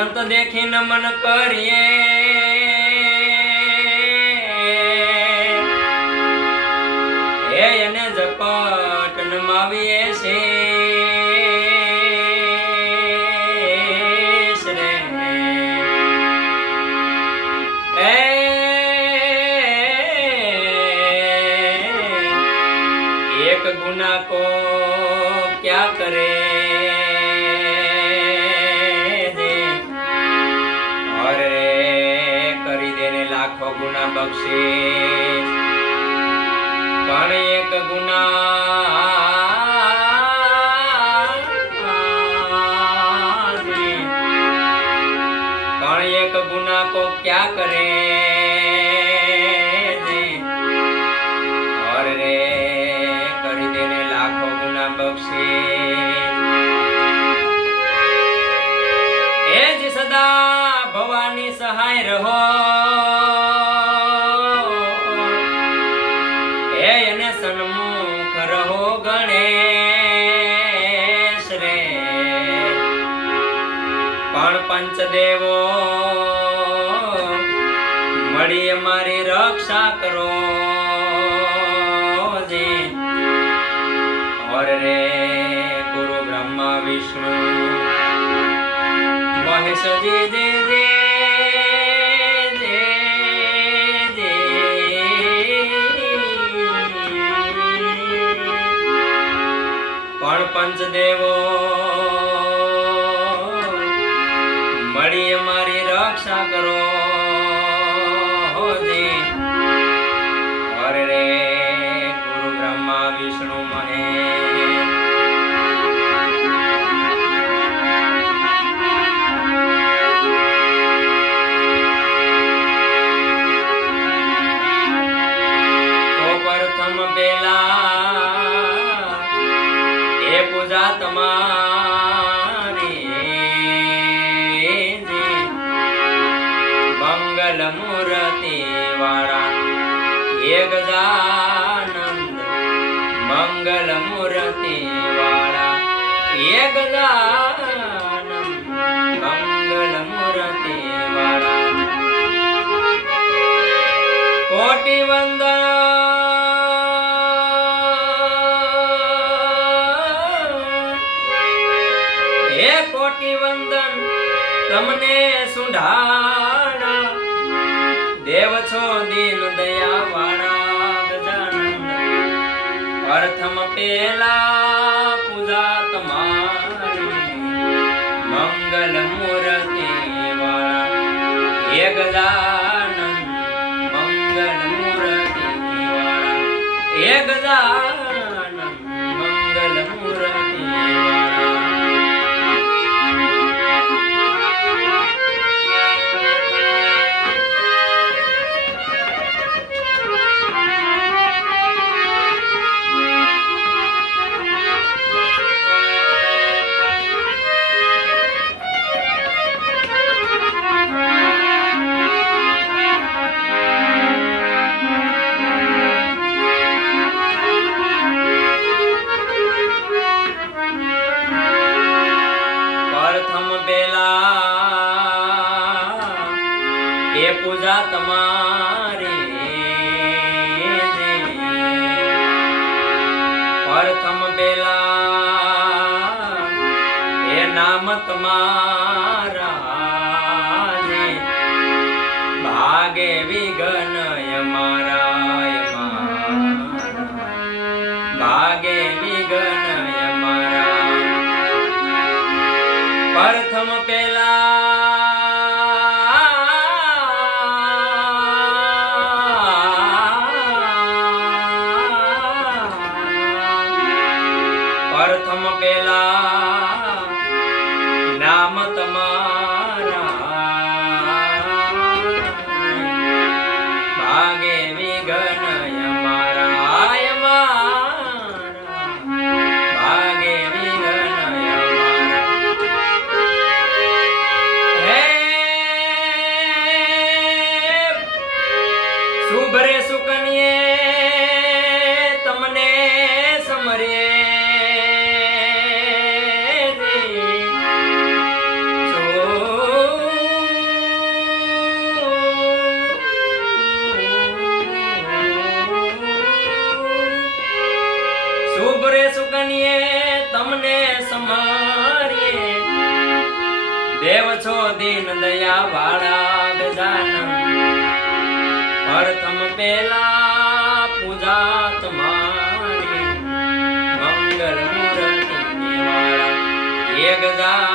સંત દેખી નમન કરીએ હે એને ઝપટ નમાવીએ છે एक गुना को क्या करे दे और करी देने लाखों गुना बख्शे पण एक गुना पण एक गुना को क्या करे दे और रे बख्शे ए जी सदा भवानी सहाय रहो ए એને સન્મુખ રહો ગણેશ રે પણ પંચદેવો મળી અમારી રક્ષા કરો और रे गुरु ब्रह्मा विष्णु महेश जी दे दे दे पण पंचदेवो मળી અમારી રક્ષા કરો દે और रे गुरु ब्रह्मा विष्णु महेश पूजा तुम्हारी मंगल मूर्ति वाला ये गजानंद मंगल मूर्ति वाला ये गजानंद मंगल मूर्ति वाला कोटि वंदन कोटि वंदन तमने सुंढाणा देव छो दीन दया वाणा गजानंद प्रथम पेला पूजा तुम्हारी मंगल मूर्ति वाला ये गजानंद मंगल मूर्ति वाला ये गजानंद मंगल मूर्ति वाला पूजा तुम्हारी प्रथम बेला ये नाम तुम्हारा भागे विघन यमारा भागे विघन यमारा प्रथम बेला प्रथम पेला नाम तुम्हारा भागे विघन यमारा भागे विघन यमारा ઉભરે સુકન્યે તમને સમારીએ દેવ છો દીન દયા વાળા ગજાનન પ્રથમ પેલા પૂજા તમારી મંગલ મૂર્તિ વાળા એ ગજા